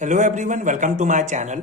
Hello everyone, welcome to my channel.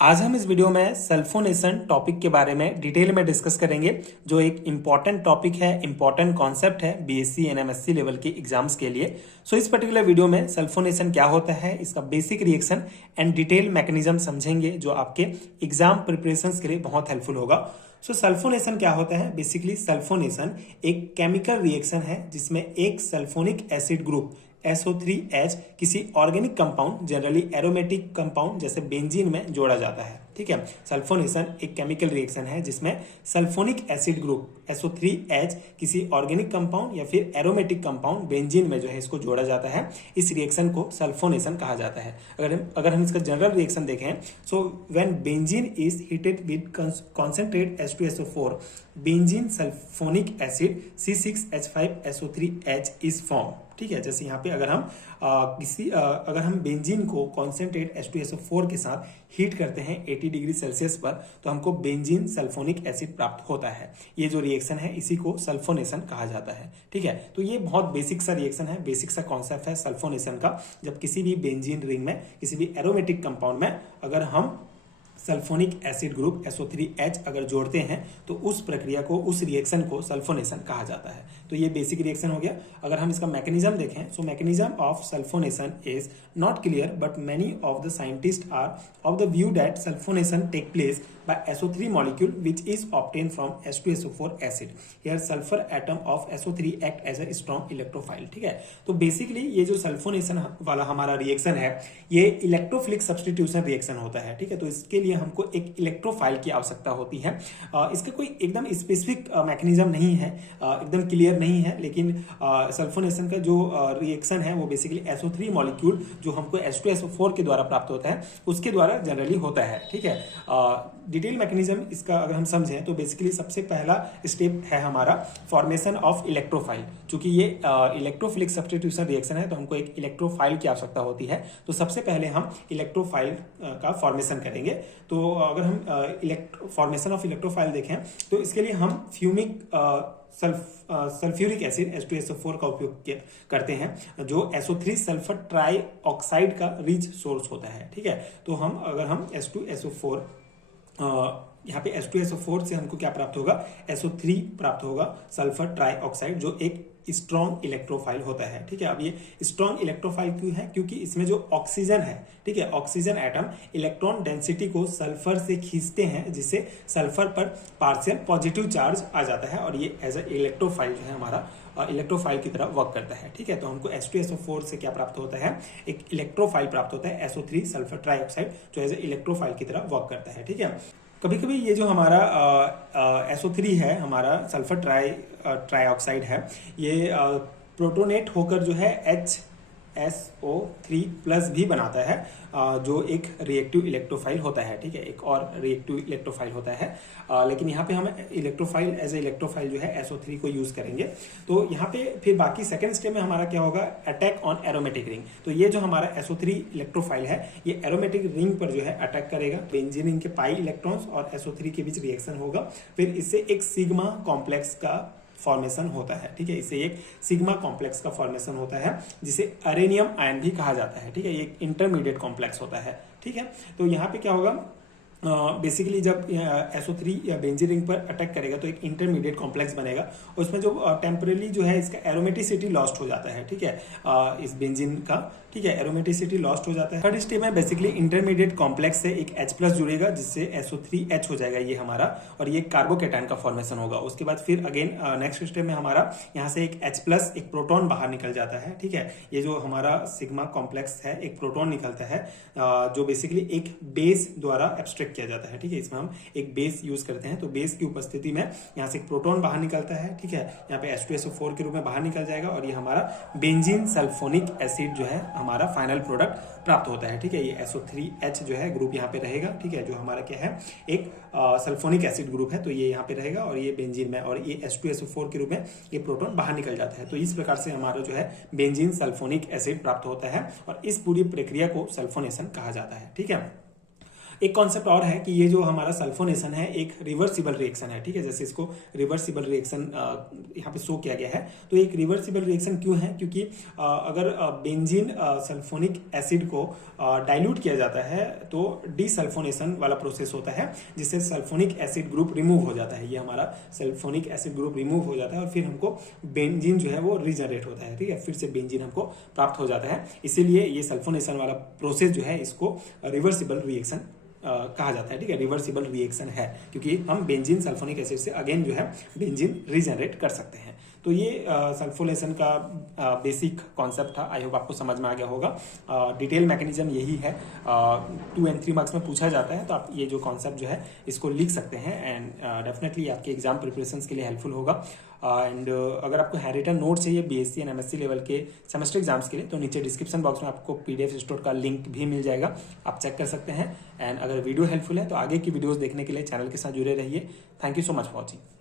आज हम इस वीडियो में सल्फोनेशन टॉपिक के बारे में डिटेल में डिस्कस करेंगे, जो एक इम्पॉर्टेंट टॉपिक है, इम्पॉर्टेंट कॉन्सेप्ट है बीएससी एनएमएससी लेवल के एग्जाम्स के लिए। सो इस पर्टिकुलर वीडियो में सल्फोनेशन क्या होता है, इसका basic reaction and detail mechanism समझेंगे, जो आपके एग्जाम प्रिपरेशन के लिए बहुत हेल्पफुल होगा। सो सल्फोनेशन क्या होता है? बेसिकली सल्फोनेशन एक केमिकल रिएक्शन है जिसमें एक सल्फोनिक एसिड ग्रुप SO3H किसी organic compound, generally aromatic compound जैसे बेंजीन में जोड़ा जाता है। ठीक है, सल्फोनेशन एक केमिकल रिएक्शन है जिसमें सल्फोनिक एसिड ग्रुप SO3H किसी ऑर्गेनिक कंपाउंड या फिर एरोमेटिक कंपाउंड बेंजीन में जो है इसको जोड़ा जाता है। इस रिएक्शन को सल्फोनेशन कहा जाता है। अगर हम इसका जनरल रिएक्शन देखें, so when benzene is heated with concentrate H2SO4, benzene sulphonic acid C6H5SO3H is form. ठीक है, जैसे यहाँ पे अगर हम बेंजीन को कॉन्सेंट्रेट H2SO4 के साथ हीट करते हैं 80 डिग्री सेल्सियस पर, तो हमको बेंजीन सल्फोनिक एसिड प्राप्त होता है। ये जो रिएक्शन है इसी को सल्फोनेशन कहा जाता है। ठीक है, तो ये बहुत बेसिक सा रिएक्शन है, बेसिक सा कॉन्सेप्ट है सल्फोनेशन का। जब किसी भी बेंजीन रिंग में, किसी भी एरोमेटिक कंपाउंड में अगर हम सल्फोनिक एसिड ग्रुप SO3H अगर जोड़ते हैं तो उस प्रक्रिया को, उस रिएक्शन को सल्फोनेशन कहा जाता है। तो ये बेसिक रिएक्शन हो गया। अगर हम इसका मैकेनिज्म देखें, so mechanism of sulphonation is not clear, but many of the scientist are of the view that sulphonation take place by SO3 molecule which is obtained from H2SO4 acid. Here sulfur atom of SO3 act as a strong electrophile. ठीक है, तो basically ये जो sulphonation वाला हमारा reaction है, ये electrophilic substitution reaction होता है। ठीक है, तो इसके लिए हमको एक इलेक्ट्रोफाइल की आवश्यकता होती है। इसका कोई एकदम स्पेसिफिक मैकेनिज्म नहीं है, एकदम क्लियर नहीं है, लेकिन सल्फोनेशन का जो रिएक्शन है वो बेसिकली SO3 मॉलिक्यूल जो हमको H2SO4 के द्वारा प्राप्त होता है उसके द्वारा जनरली होता है। ठीक है, डिटेल मैकेनिज्म इसका अगर हम समझें तो बेसिकली सबसे पहला स्टेप है हमारा फॉर्मेशन ऑफ इलेक्ट्रोफाइल। चूंकि ये इलेक्ट्रोफिलिक सब्स्टिट्यूशन रिएक्शन है तो हमको एक इलेक्ट्रोफाइल की आवश्यकता होती है। तो सबसे पहले हम इलेक्ट्रोफाइल का फॉर्मेशन करेंगे। तो अगर हम फॉर्मेशन ऑफ इलेक्ट्रोफाइल देखें तो इसके लिए हम फ्यूमिक सल्फ्यूरिक एसिड H2SO4 का उपयोग करते हैं, जो SO3 सल्फर ट्राई ऑक्साइड का रिच सोर्स होता है। ठीक है, तो अगर हम H2SO4 यहाँ पे H2SO4 से हमको क्या प्राप्त होगा? SO3 प्राप्त होगा, सल्फर ट्राई ऑक्साइड, जो एक स्ट्रॉन्ग इलेक्ट्रोफाइल होता है। ठीक है, अब ये स्ट्रॉन्ग इलेक्ट्रोफाइल क्यों है? क्योंकि इसमें जो ऑक्सीजन है, ठीक है, ऑक्सीजन एटम इलेक्ट्रॉन डेंसिटी को सल्फर से खींचते हैं, जिससे सल्फर पर पार्शियल पॉजिटिव चार्ज आ जाता है और ये एज अ इलेक्ट्रोफाइल जो है हमारा इलेक्ट्रोफाइल की तरह वर्क करता है। ठीक है, तो हमको H2SO4 से क्या प्राप्त होता है? एक इलेक्ट्रोफाइल प्राप्त होता है, SO3 सल्फर ट्राइऑक्साइड, जो एज ए इलेक्ट्रोफाइल की तरह वर्क करता है। ठीक है, कभी कभी ये जो हमारा SO3 है, हमारा सल्फर ट्राइऑक्साइड है, ये प्रोटोनेट होकर जो है HSO3 प्लस भी बनाता है, जो एक रिएक्टिव इलेक्ट्रोफाइल होता है। ठीक है, एक और रिएक्टिव इलेक्ट्रोफाइल होता है, लेकिन यहाँ पे हम इलेक्ट्रोफाइल एज ए इलेक्ट्रोफाइल जो है SO3 को यूज करेंगे। तो यहाँ पे फिर बाकी सेकंड स्टेप में हमारा क्या होगा? Attack on aromatic ring. तो ये जो हमारा SO3 इलेक्ट्रोफाइल है, ये एरोमेटिक रिंग पर जो है अटैक करेगा। बेंजीन रिंग के पाई इलेक्ट्रॉन्स और SO3 के बीच रिएक्शन होगा, फिर इससे एक सिग्मा कॉम्प्लेक्स का फॉर्मेशन होता है। ठीक है, इससे एक सिग्मा कॉम्प्लेक्स का फॉर्मेशन होता है, जिसे अरेनियम आयन भी कहा जाता है। ठीक है, ये एक इंटरमीडिएट कॉम्प्लेक्स होता है। ठीक है, तो यहाँ पे क्या होगा? बेसिकली जब SO3 या बेंजीन रिंग पर अटैक करेगा तो एक इंटरमीडिएट कॉम्प्लेक्स बनेगा, उसमें जो टेम्परेली जो है इसका एरोमेटिसिटी लॉस्ट हो जाता है। ठीक है, इस बेंजीन का, ठीक है, एरोमेटिसिटी लॉस्ट हो जाता है। थर्ड स्टेप में बेसिकली इंटरमीडिएट कॉम्प्लेक्स से एक H+ जुड़ेगा, जिससे SO3H हो जाएगा ये हमारा, और ये कार्बोकेटायन का फॉर्मेशन होगा। उसके बाद फिर अगेन नेक्स्ट स्टेप में हमारा यहाँ से एक H+ एक प्रोटॉन बाहर निकल जाता है। ठीक है, ये जो हमारा सिग्मा कॉम्प्लेक्स है, एक प्रोटॉन निकलता है, जो बेसिकली एक बेस द्वारा एब्स्ट्रैक्ट किया जाता है। ठीक है, इसमें हम एक बेस यूज करते हैं, तो बेस की उपस्थिति में यहाँ से एक प्रोटॉन बाहर निकलता है। ठीक है, यहाँ पे H2SO4 के रूप में बाहर निकल जाएगा और ये हमारा बेंजीन सल्फोनिक एसिड जो है हमारा फाइनल प्रोडक्ट प्राप्त होता है। ठीक है, ये SO3H जो है ग्रुप यहाँ पे रहेगा। ठीक है, जो हमारा क्या है? एक सल्फोनिक एसिड ग्रुप है, तो ये यहाँ पे रहेगा और ये बेंजीन में, और ये H2SO4 के रूप में ये प्रोटॉन बाहर निकल जाता है। तो इस प्रकार से हमारा जो है बेंजीन सल्फोनिक एसिड प्राप्त होता है और इस पूरी प्रक्रिया को सल्फोनेशन कहा जाता है। ठीक है, एक कॉन्सेप्ट और है कि ये जो हमारा सल्फोनेशन है एक रिवर्सिबल रिएक्शन है, ठीक है। जैसे इसको रिवर्सिबल रिएक्शन यहाँ पे शो किया गया है। तो एक रिवर्सिबल रिएक्शन क्यों है? क्योंकि अगर बेंजीन सल्फोनिक एसिड को डाइल्यूट किया जाता है तो डीसल्फोनेशन वाला प्रोसेस होता है, जिससे सल्फोनिक एसिड ग्रुप रिमूव हो जाता है। ये हमारा सल्फोनिक एसिड ग्रुप रिमूव हो जाता है और फिर हमको बेंजीन जो है वो रिजनरेट होता है, ठीक है। फिर से बेंजीन हमको प्राप्त हो जाता है। इसीलिए ये सल्फोनेशन वाला प्रोसेस जो है इसको रिवर्सिबल रिएक्शन कहा जाता है, ठीक है। रिवर्सिबल रिएक्शन है क्योंकि हम बेंजीन सल्फोनिक एसिड से अगेन जो है बेंजीन रिजनरेट कर सकते हैं। तो ये सल्फोनेशन का बेसिक कॉन्सेप्ट था। आई होप आपको समझ में आ गया होगा। डिटेल मैकेनिज्म यही है। 2 और 3 मार्क्स में पूछा जाता है, तो आप ये जो कॉन्सेप्ट जो है इसको लिख सकते हैं एंड डेफिनेटली आपके एग्जाम प्रिपरेशंस के लिए हेल्पफुल होगा। एंड अगर आपको हैंडरिटन नोट चाहिए बीएससी एंड एमएससी लेवल के सेमेस्टर एग्जाम्स के लिए, तो नीचे डिस्क्रिप्शन बॉक्स में आपको पीडीएफ स्टोर का लिंक भी मिल जाएगा, आप चेक कर सकते हैं। एंड अगर वीडियो हेल्पफुल है तो आगे की वीडियोस देखने के लिए चैनल के साथ जुड़े रहिए। Thank you so much for watching.